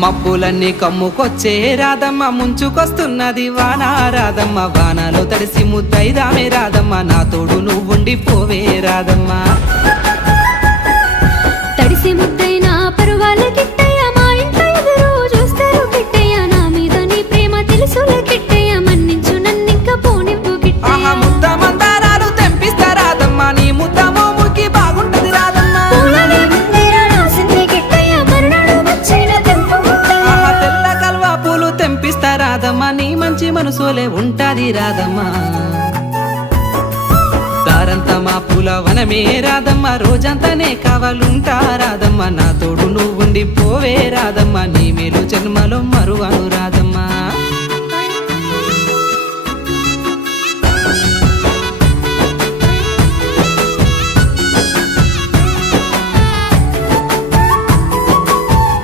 మబ్బులన్నీ కమ్ముకొచ్చే రాధమ్మ ముంచుకొస్తున్నది వాన రాధమ్మ వానలో తడిసి ముద్దైదామే రాధమ్మ నా తోడు నువ్వుండి పోవే రాధమ్మ తడిసి ముద్దైనా పరువాల కిట్టయ్య మా ఇంట్లో ఎదురు చూస్తారు కిట్టయ్య నా మీద నీ ప్రేమ తెలుసులే కిట్టయ్య మన్నించు నన్నింక పోనివ్వు కిట్టయ్య ముద్ద మందారాలు తెంపిస్తా రాధమ్మ నీ ముద్ద మోముకి బాగుంటది రాధమ్మ తెల్ల కల్వా పూలు తెంపిస్తా రాధమ్మ నీ మంచి మనసులే ఉంటాది రాధమ్మ దారంతా మా పూల వనమే రాధమ్మ రోజంతానే కావాలుంటా రాధమ్మ నా తోడు నువ్వుండి పోవే రాధమ్మ నీ మేలు జన్మలో మరువను